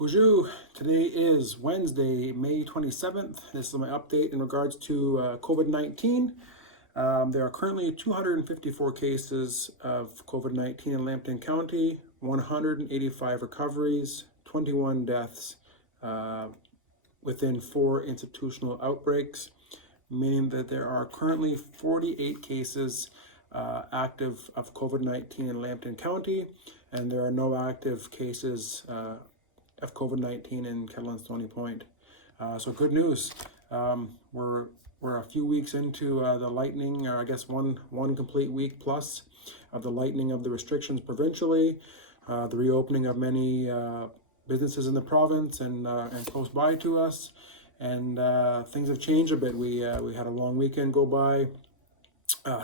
Bonjour. Today is Wednesday, May 27th. This is my update in regards to COVID-19. There are currently 254 cases of COVID-19 in Lambton County, 185 recoveries, 21 deaths within 4 institutional outbreaks, meaning that there are currently 48 cases active of COVID-19 in Lambton County, and there are no active cases of COVID-19 in Kettle and Stony Point. So good news. We're a few weeks into the lightening, or I guess one complete week plus of the lightening of the restrictions provincially, the reopening of many businesses in the province and close by to us, and things have changed a bit. We had a long weekend go by.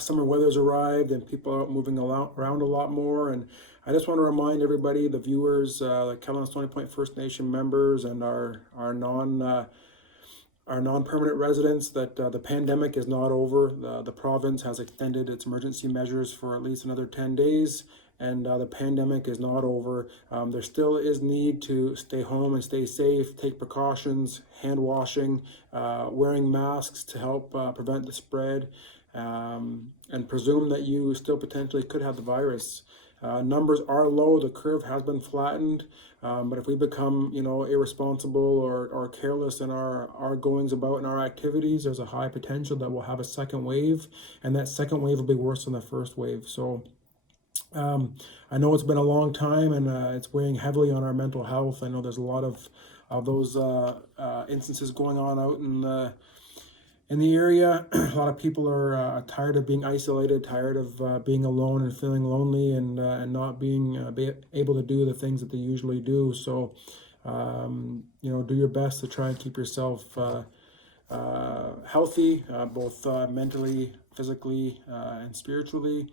Summer weather's arrived and people are out moving around a lot more, and I just want to remind everybody, the viewers, the Kettle and Stony Point First Nation members and our non-permanent residents, that the pandemic is not over. The province has extended its emergency measures for at least another 10 days, and the pandemic is not over. There still is need to stay home and stay safe, take precautions, hand washing, wearing masks to help prevent the spread, and presume that you still potentially could have the virus. Numbers are low, the curve has been flattened, but if we become, irresponsible or careless in our goings about and our activities, there's a high potential that we'll have a second wave, and that second wave will be worse than the first wave. So I know it's been a long time, and it's weighing heavily on our mental health. I know there's a lot of those instances going on out in the area. A lot of people are tired of being isolated, tired of being alone and feeling lonely, and not being able to do the things that they usually do. So, do your best to try and keep yourself healthy, both mentally, physically, and spiritually.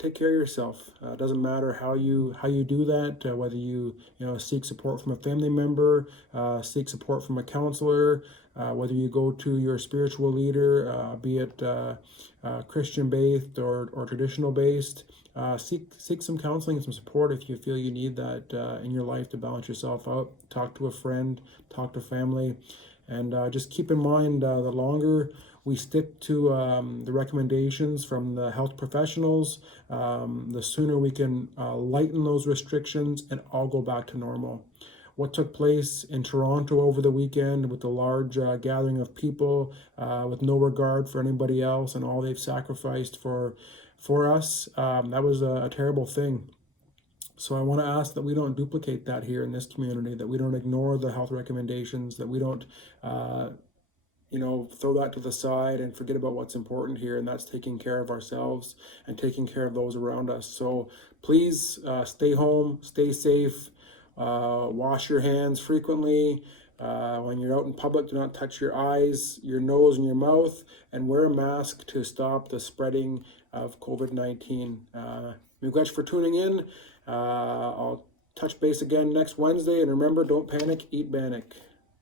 Take care of yourself. It doesn't matter how you do that, whether you seek support from a family member, seek support from a counselor, whether you go to your spiritual leader, be it Christian based or traditional based. Seek some counseling and some support if you feel you need that in your life to balance yourself out. Talk to a friend, talk to family, and just keep in mind, the longer we stick to the recommendations from the health professionals, the sooner we can lighten those restrictions and all go back to normal. What took place in Toronto over the weekend with the large gathering of people with no regard for anybody else and all they've sacrificed for us, that was a terrible thing. So I want to ask that we don't duplicate that here in this community, that we don't ignore the health recommendations, that we don't throw that to the side and forget about what's important here, and that's taking care of ourselves and taking care of those around us. So please stay home, stay safe, wash your hands frequently. When you're out in public, do not touch your eyes, your nose, and your mouth, and wear a mask to stop the spreading of COVID-19. Miigwech for tuning in. I'll touch base again next Wednesday, and remember, don't panic, eat bannock.